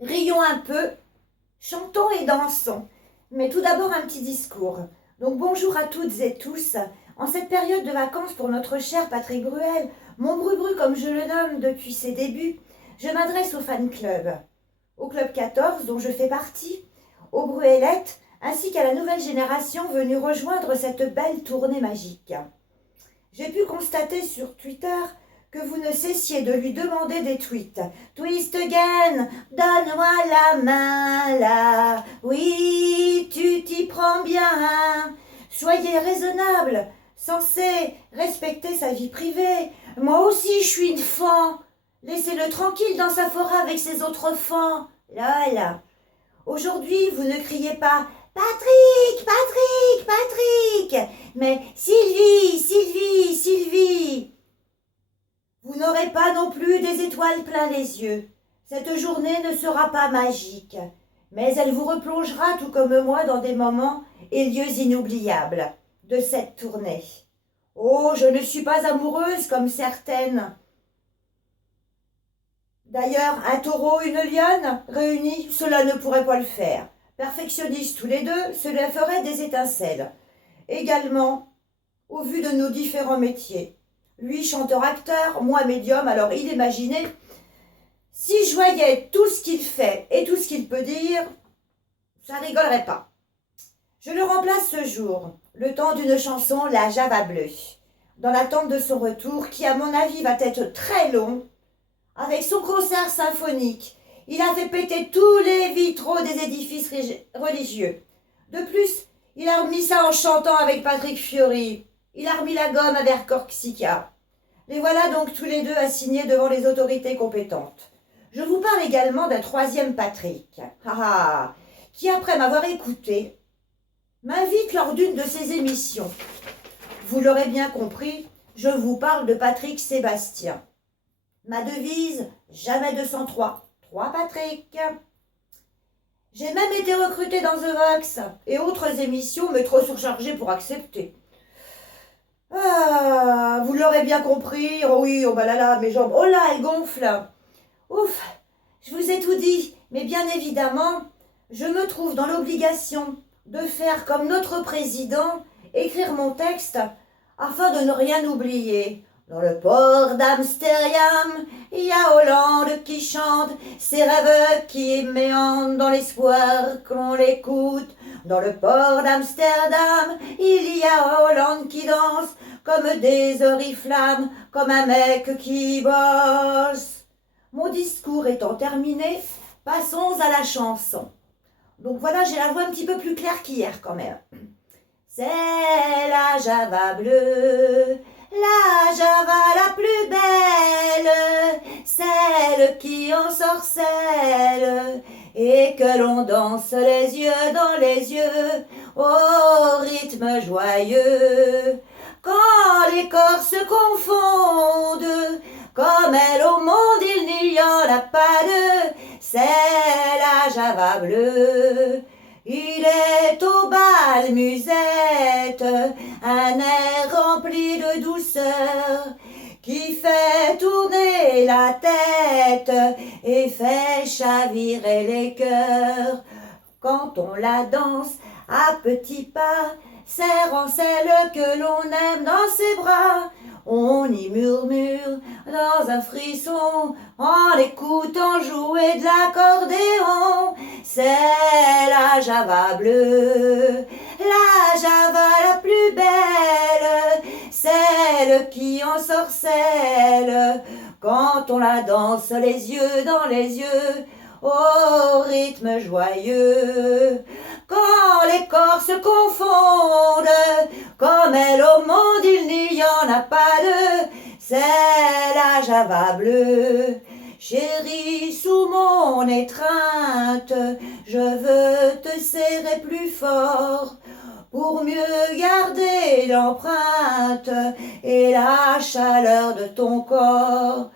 Rions un peu, chantons et dansons. Mais tout d'abord un petit discours. Donc bonjour à toutes et tous. En cette période de vacances pour notre cher Patrick Bruel, mon Bru-Bru comme je le nomme depuis ses débuts, je m'adresse au fan club. Au club 14 dont je fais partie, aux Bruelettes, ainsi qu'à la nouvelle génération venue rejoindre cette belle tournée magique. J'ai pu constater sur Twitter que vous ne cessiez de lui demander des tweets. Twist again, donne-moi la main là. Oui, tu t'y prends bien. Soyez raisonnable, censé respecter sa vie privée. Moi aussi, je suis une fan. Laissez-le tranquille dans sa forêt avec ses autres fans. Là, là. Aujourd'hui, vous ne criez pas Patrick, Patrick, Patrick, mais Sylvie, Sylvie, Sylvie. Vous n'aurez pas non plus des étoiles plein les yeux. Cette journée ne sera pas magique, mais elle vous replongera tout comme moi dans des moments et lieux inoubliables de cette tournée. Oh, je ne suis pas amoureuse comme certaines. D'ailleurs, un taureau, une lionne, réunis, cela ne pourrait pas le faire. Perfectionnistes tous les deux, cela ferait des étincelles. Également, au vu de nos différents métiers. Lui, chanteur-acteur, moi, médium, alors il imaginait, si je voyais tout ce qu'il fait et tout ce qu'il peut dire, ça rigolerait pas. Je le remplace ce jour, le temps d'une chanson, La Java Bleue, dans l'attente de son retour, qui à mon avis va être très long. Avec son concert symphonique, il a fait péter tous les vitraux des édifices religieux. De plus, il a remis ça en chantant avec Patrick Fiori. Il a remis la gomme avec Corsica. Les voilà donc tous les deux assignés devant les autorités compétentes. Je vous parle également d'un troisième Patrick, qui après m'avoir écouté, m'invite lors d'une de ses émissions. Vous l'aurez bien compris, je vous parle de Patrick Sébastien. Ma devise, jamais 203. 3 Patrick. J'ai même été recrutée dans The Vox et autres émissions, mais trop surchargée pour accepter. Ah, vous l'aurez bien compris. Oh oui, oh bah là, mes jambes. Oh là, elles gonflent. Ouf, je vous ai tout dit. Mais bien évidemment, je me trouve dans l'obligation de faire comme notre président, écrire mon texte afin de ne rien oublier. Dans le port d'Amsterdam, il y a Hollande qui chante ses rêves qui méandrent dans l'espoir qu'on l'écoute. Dans le port d'Amsterdam, il y a Hollande qui danse comme des oriflammes, comme un mec qui bosse. Mon discours étant terminé, passons à la chanson. Donc voilà, j'ai la voix un petit peu plus claire qu'hier quand même. C'est la Java bleue, la Java la plus belle, celle qui ensorcelle et que l'on danse les yeux dans les yeux au rythme joyeux. Quand les corps se confondent, comme elle au monde il n'y en a pas deux, c'est la Java bleue. Il est au bal musette, un air rempli de douceur, qui fait tourner la tête et fait chavirer les cœurs. Quand on la danse à petits pas, serrant celle que l'on aime dans ses bras, on y murmure dans un frisson en écoutant jouer de l'accordéon. C'est la Java bleue, la Java la plus belle, celle qui ensorcelle quand on la danse les yeux dans les yeux au rythme joyeux. Quand les corps se confondent, comme elle au monde il n'y en a pas deux, c'est la Java bleue. Chérie, sous mon étreinte, je veux te serrer plus fort pour mieux garder l'empreinte et la chaleur de ton corps.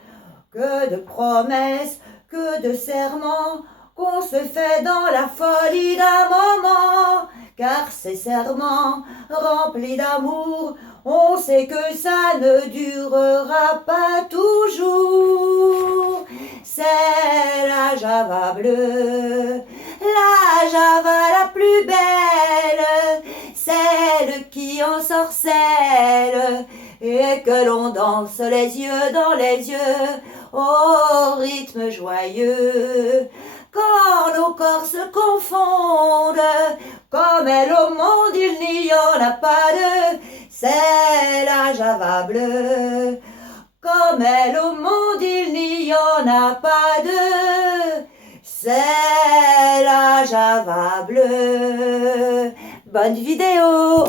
Que de promesses, que de serments qu'on se fait dans la folie d'un moment, car ces serments remplis d'amour, on sait que ça ne durera pas toujours. C'est la Java bleue. La Java la plus belle, celle qui ensorcelle, et que l'on danse les yeux dans les yeux, au rythme joyeux. Quand nos corps se confondent, comme elle au monde il n'y en a pas deux, c'est la Java bleue. Comme elle au monde il n'y en a pas deux, c'est la Java bleue. Bonne vidéo!